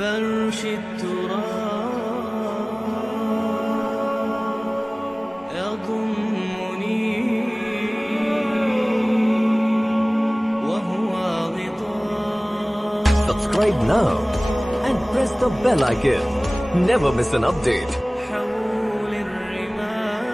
فرش التراب يضمني وهو غطاء. Subscribe now and press the bell icon. Never miss an update. حول الرمال.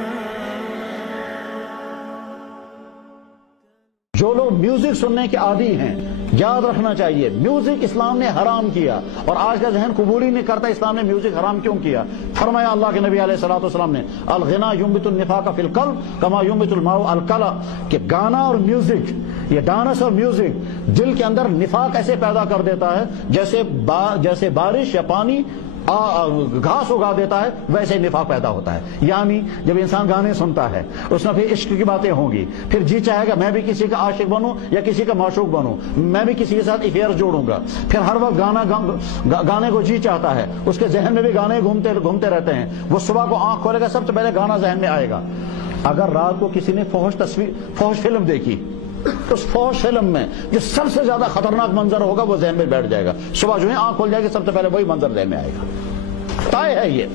جو لوگ میوزک سننے کے عادی ہیں یاد رکھنا چاہیے میوزک اسلام نے حرام کیا، اور آج کا ذہن قبول ہی نہیں کرتا اسلام نے میوزک حرام کیوں کیا۔ فرمایا اللہ کے نبی علیہ الصلوۃ والسلام نے الغنا ينبت النفاق فی القلب کما ينبت الماء الکلا، کہ گانا اور میوزک، یہ ڈانس اور میوزک دل کے اندر نفاق ایسے پیدا کر دیتا ہے جیسے بارش یا پانی گھاس اگا دیتا ہے، ویسے نفاق پیدا ہوتا ہے۔ یعنی جب انسان گانے سنتا ہے اس میں پھر عشق کی باتیں ہوں گی، پھر جی چاہے گا میں بھی کسی کا عاشق بنوں یا کسی کا معشوق بنوں، میں بھی کسی کے ساتھ افیئر جوڑوں گا، پھر ہر وقت گانے کو جی چاہتا ہے، اس کے ذہن میں بھی گانے گھومتے رہتے ہیں۔ وہ صبح کو آنکھ کھولے گا سب سے پہلے گانا ذہن میں آئے گا۔ اگر رات کو کسی نے فحش فلم دیکھی، اس فحش فلم میں جو سب سے زیادہ خطرناک منظر ہوگا وہ ذہن میں بیٹھ جائے گا، صبح جو ہے آنکھ کھول جائے گی سب سے پہلے وہی منظر ذہن میں آئے گا۔ طے ہے یہ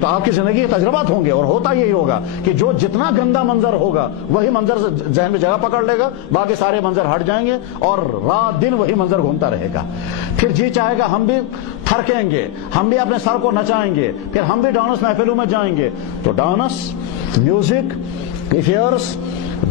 تو آپ کی زندگی کے تجربات ہوں گے، اور ہوتا یہی ہوگا کہ جو جتنا گندا منظر ہوگا وہی منظر ذہن میں جگہ پکڑ لے گا، باقی سارے منظر ہٹ جائیں گے اور رات دن وہی منظر گھومتا رہے گا۔ پھر جی چاہے گا ہم بھی تھرکیں گے، ہم بھی اپنے سر کو نچائیں گے، پھر ہم بھی ڈانس محفلوں میں جائیں گے۔ تو ڈانس، میوزک، افیئرس،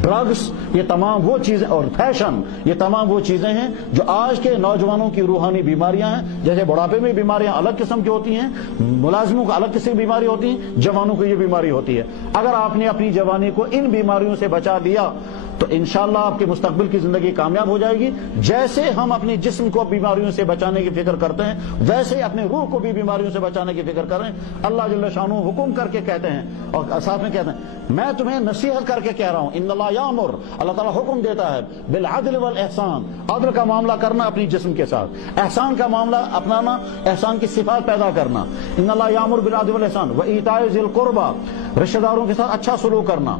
ڈرگس، یہ تمام وہ چیزیں، اور فیشن، یہ تمام وہ چیزیں ہیں جو آج کے نوجوانوں کی روحانی بیماریاں ہیں۔ جیسے بڑھاپے میں بیماریاں الگ قسم کی ہوتی ہیں، ملازموں کو الگ قسم کی بیماری ہوتی ہیں، جوانوں کو یہ بیماری ہوتی ہے۔ اگر آپ نے اپنی جوانی کو ان بیماریوں سے بچا لیا تو انشاءاللہ آپ کے مستقبل کی زندگی کامیاب ہو جائے گی۔ جیسے ہم اپنی جسم کو بیماریوں سے بچانے کی فکر کرتے ہیں ویسے ہی اپنے روح کو بھی بیماریوں سے بچانے کی فکر کریں۔ اللہ جل شانہ حکم کر کے کہتے ہیں اور ساتھ میں کہتے ہیں میں تمہیں نصیحت کر کے کہہ رہا ہوں، ان اللہ یامر، اللہ تعالیٰ حکم دیتا ہے بالعدل والاحسان، عدل کا معاملہ کرنا اپنی جسم کے ساتھ، احسان کا معاملہ اپنانا، احسان کی صفات پیدا کرنا۔ ان اللہ یامر بالعدل والاحسان وایتاء ذی القربى، رشتہ داروں کے ساتھ اچھا سلوک کرنا،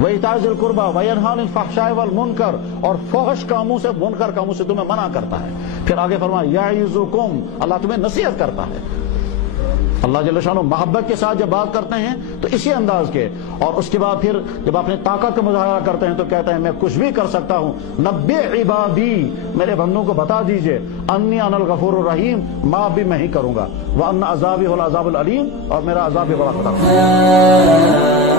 وایتاء ذی القربى وینہی عن الفحشاء والمنکر، اور فحش کاموں سے، منکر کاموں سے تمہیں منع کرتا ہے۔ پھر آگے فرمایا یعظکم، اللہ تمہیں نصیحت کرتا ہے۔ اللہ جل شانہ محبت کے ساتھ جب بات کرتے ہیں تو اسی انداز کے، اور اس کے بعد پھر جب اپنے طاقت کا مظاہرہ کرتے ہیں تو کہتے ہیں میں کچھ بھی کر سکتا ہوں۔ نبئ عبادی، میرے بندوں کو بتا دیجئے، انی انا الغفور الرحیم، معاف بھی میں ہی کروں گا، وان عذابی هو العذاب العلیم، اور میرا عذاب بھی بڑا خطرناک ہے۔